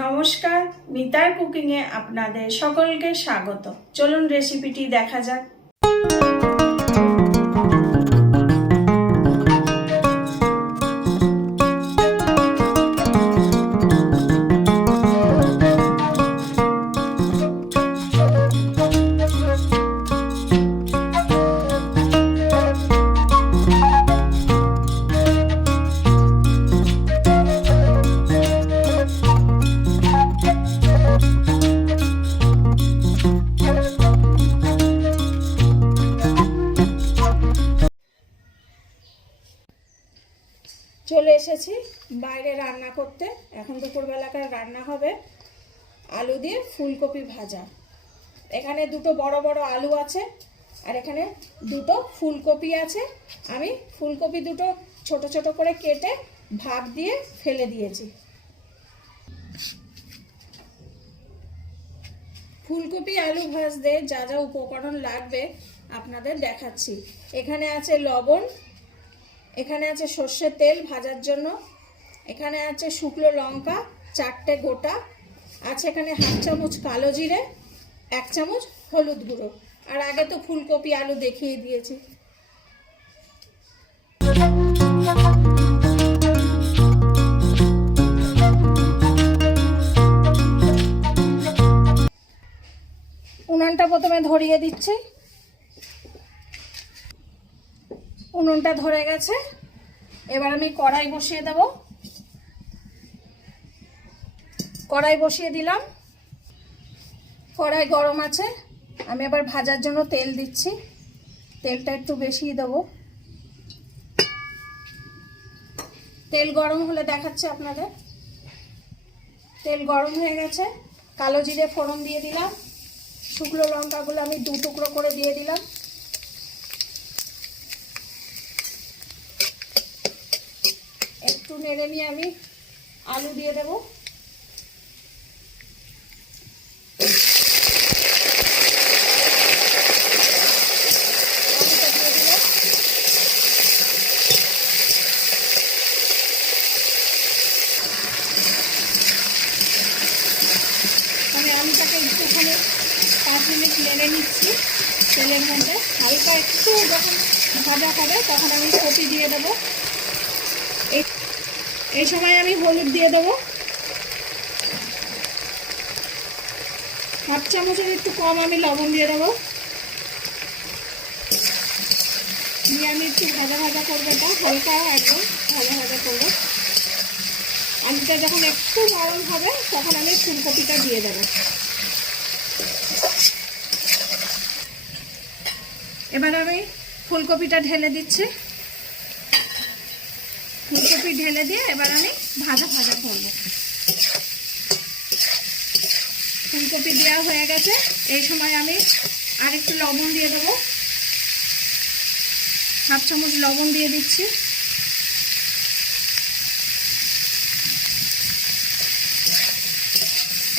নমস্কার, মিতার কুকিংয়ে আপনাদের সকলকে স্বাগত। চলুন রেসিপিটি দেখা যাক। চলে এসেছি বাইরে রান্না করতে। এখন দুপুরবেলাকার রান্না হবে আলু দিয়ে ফুলকপি ভাজা। এখানে দুটো বড় বড় আলু আছে আর এখানে দুটো ফুলকপি আছে। আমি ফুলকপি দুটো ছোট ছোট করে কেটে ভাগ দিয়ে ফেলে দিয়েছি। ফুলকপি আলু ভাজতে যা যা উপকরণ লাগবে আপনাদের দেখাচ্ছি। এখানে আছে লবণ, এখানে আছে সর্ষের তেল ভাজার জন্য, এখানে আছে শুকনো লঙ্কা 4টে গোটা, আছে এখানে হাফ চামচ কালো জিরে, 1 চামচ হলুদ গুঁড়ো। আর আগে তো ফুলকপি আলু দেখিয়ে দিয়েছি। উনুনটা প্রথমে ধরিয়ে দিচ্ছি। উনুনটা ধরে গেছে, এবার আমি কড়াই বসিয়ে দেব। কড়াই বসিয়ে দিলাম, কড়াই গরম আছে। আমি এবার ভাজার জন্য তেল দিচ্ছি। তেলটা একটু বেশি দেব। তেল গরম হলে দেখাচ্ছে আপনাদের। তেল গরম হয়ে গেছে, কালো জিরে ফোড়ন দিয়ে দিলাম। শুকনো লঙ্কাগুলো আমি 2 টুকরো করে দিয়ে দিলাম। একটু নেড়ে নিয়ে আমি আলু দিয়ে দেব। আলুটা দিয়ে দিলাম। আমি আলুটাকে একটুখানি 5 মিনিট নেড়ে নিচ্ছি তেলের মধ্যে। হালকা একটু যখন ভাজা হবে তখন আমি কপি দিয়ে দেবো। এই সময় আমি হলুদ দিয়ে দেবো। হাফ চামচের একটু কম আমি লবণ দিয়ে দেবো। দিয়ে আমি একটু ভাজা ভাজা করবো, এটা হালকা একদম ভাজা ভাজা করবো। আলুটা যখন একটু নরম হবে তখন আমি ফুলকপিটা দিয়ে দেবো। এবার আমি ফুলকপিটা ঢেলে দিচ্ছি। ফুলকপি ঢেলে দিয়ে এবার আমি ভাজা ভাজা করব। ফুলকপি দেওয়া হয়ে গেছে। এই সময় আমি আরেকটু লবণ দিয়ে দেবো। হাফ চামচ লবণ দিয়ে দিচ্ছি।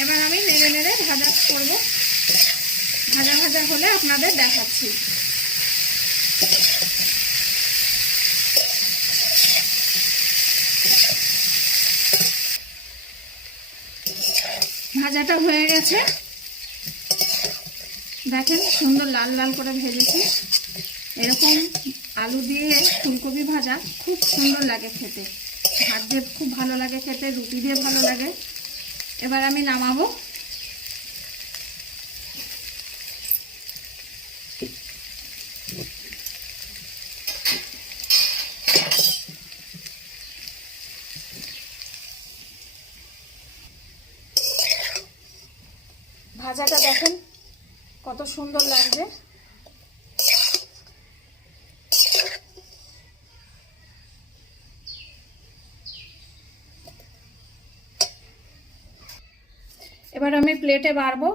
এবার আমি নেড়ে নেড়ে ভাজা করব। ভাজা ভাজা হলে আপনাদের দেখাচ্ছি। ভাজাটা হয়ে গেছে, দেখেন সুন্দর লাল লাল করে ভেজেছি। এরকম আলু দিয়ে ফুলকপি ভাজা খুব সুন্দর লাগে খেতে। ভাত দিয়ে খুব ভালো লাগে খেতে, রুটি দিয়ে ভালো লাগে। এবার আমি নামাবো। ভাজাটা দেখেন কত সুন্দর লাগছে। এবার আমি প্লেটে বাড়বো।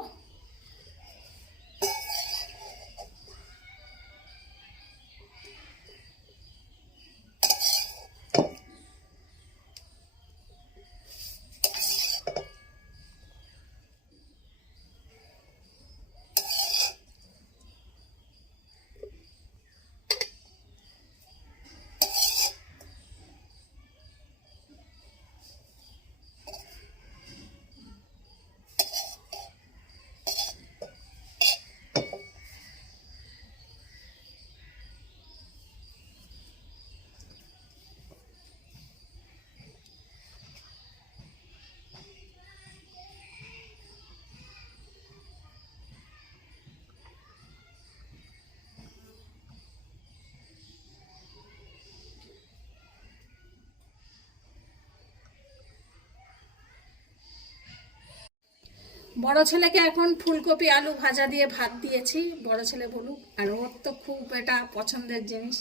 বড় ছেলেকে এখন ফুলকপি আলু ভাজা দিয়ে ভাত দিয়েছি, বড় ছেলে বলুক, আর ওর তো খুব এটা পছন্দের জিনিস।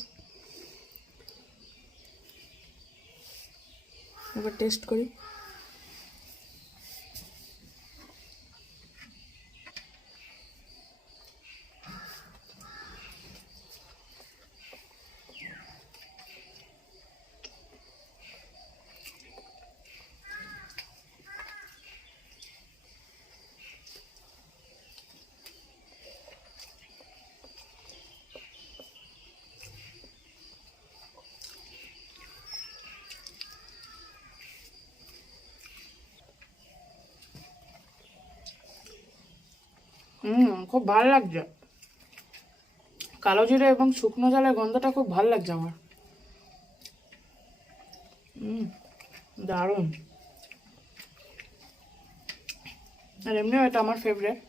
এবার টেস্ট করি। খুব ভালো লাগছে, কালো জিরে এবং শুকনো ঝালের গন্ধটা খুব ভালো লাগছে আমার। দারুণ। আর এমনিও এটা আমার ফেভারিট।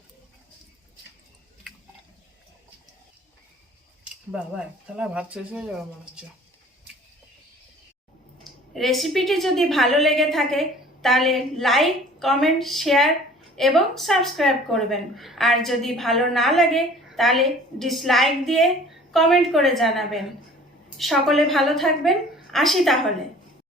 বাবা, এক থালা ভাত শেষ হয়ে যাবে মনে হচ্ছে। রেসিপিটি যদি ভালো লেগে থাকে তাহলে লাইক, কমেন্ট, শেয়ার এবং সাবস্ক্রাইব করবেন। আর যদি ভালো না লাগে তাহলে ডিসলাইক দিয়ে কমেন্ট করে জানাবেন। সকলে ভালো থাকবেন, আসি তাহলে।